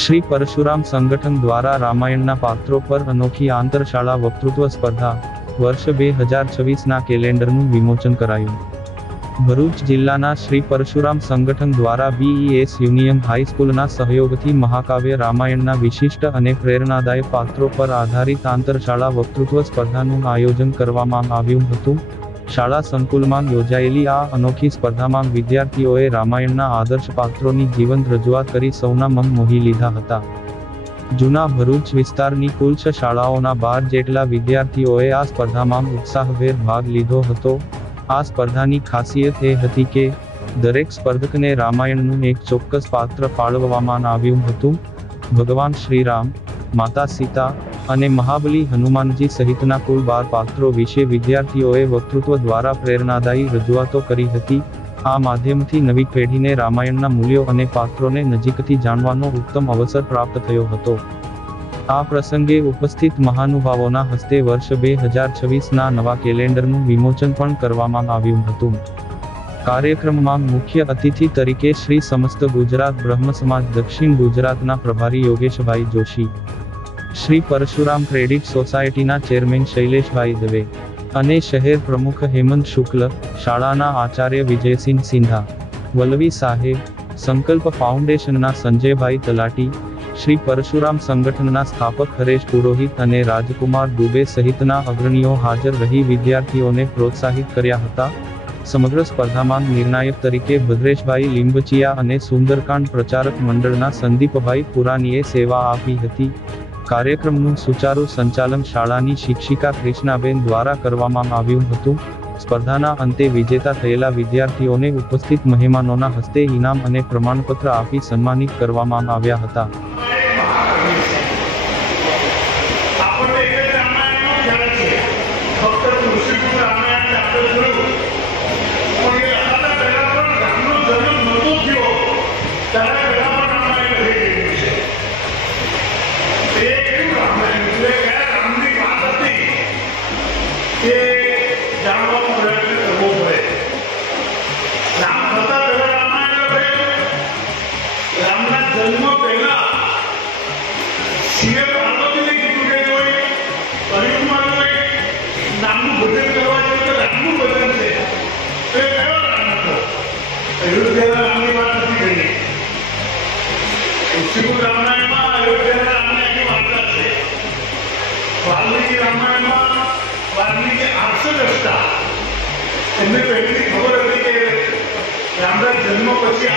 श्री परशुराम संगठन द्वारा रामायणना पात्रों पर अनोखी आंतरशाला वक्तृत्व स्पर्धा वर्ष 2026 ना केलेंडरનું વિમોચન કરાયું। ભરૂચ જિલ્લાના શ્રી પરશુરામ સંગઠન દ્વારા BES યુનિયન હાઈસ્કૂલના સહયોગથી મહાકાવ્ય રામાયણના વિશિષ્ટ અને પ્રેરણાદાયક પાત્રો પર આધારિત આંતરશાળા વક્તૃત્વ સ્પર્ધાનું આયોજન કરવામાં આવ્યું હતું। શાળા સંકુલમાં યોજાયેલી આ અનોખી સ્પર્ધામાં વિદ્યાર્થીઓએ રામાયણના આદર્શ પાત્રોની જીવંત રજૂઆત કરી સૌના મન મોહી લીધા હતા। જૂના ભરૂચ વિસ્તારની કુલ 6 શાળાઓના 12 જેટલા વિદ્યાર્થીઓએ આ સ્પર્ધામાં ઉત્સાહભેર ભાગ લીધો હતો। આ સ્પર્ધાની ખાસિયત એ હતી કે દરેક સ્પર્ધકને રામાયણનું એક ચોક્કસ પાત્ર ફાળવવામાં આવ્યું હતું। ભગવાન શ્રીરામ, માતા સીતા અને મહાબલી હનુમાનજી સહિતના કુલ 12 પાત્રો વિશે વિદ્યાર્થીઓએ વક્તૃત્વ દ્વારા પ્રેરણાદાયી રજૂઆતો કરી હતી। આ માધ્યમથી નવી પેઢીને રામાયણના મૂલ્યો અને પાત્રોને નજીકથી જાણવાનો ઉત્તમ અવસર પ્રાપ્ત થયો હતો। આ પ્રસંગે ઉપસ્થિત મહાનુભાવોના હસ્તે વર્ષ 2026ના નવા કેલેન્ડરનું વિમોચન પણ કરવામાં આવ્યું હતું। કાર્યક્રમમાં મુખ્ય અતિથિ તરીકે શ્રી સમસ્ત ગુજરાત બ્રહ્મ સમાજ દક્ષિણ ગુજરાતના પ્રભારી યોગેશભાઈ જોશી, શ્રી પરશુરામ ક્રેડિટ સોસાયટીના ચેરમેન શૈલેષભાઈ દવે અને શહેર પ્રમુખ હેમંત શુક્લ, શાળાના આચાર્ય વિજયસિંહ સિંધા, વલ્લવી સાહેબ, સંકલ્પ ફાઉન્ડેશનના સંજયભાઈ તલાટી, શ્રી પરશુરામ સંગઠનના સ્થાપક હરેશ પુરોહિત અને રાજકુમાર દુબે સહિતના અગ્રણીઓ હાજર રહી વિદ્યાર્થીઓને પ્રોત્સાહિત કર્યા હતા। સમગ્ર સ્પર્ધામાં નિર્ણાયક તરીકે ભદ્રેશભાઈ લીંબચિયા અને સુંદરકાંડ પ્રચારક મંડળના સંદીપભાઈ પુરાનીએ સેવા આપી હતી। કાર્યક્રમનું સુચારુ સંચાલન શાળાની શિક્ષિકા કૃષ્ણાબેન દ્વારા કરવામાં આવ્યું હતું। સ્પર્ધાના અંતે વિજેતા થયેલા વિદ્યાર્થીઓને ઉપસ્થિત મહેમાનોના હસ્તે ઇનામ અને પ્રમાણપત્ર આપી સન્માનિત કરવામાં આવ્યા હતા। એમને પહેલેથી ખબર હતી કે રામરાજ જન્મ પછી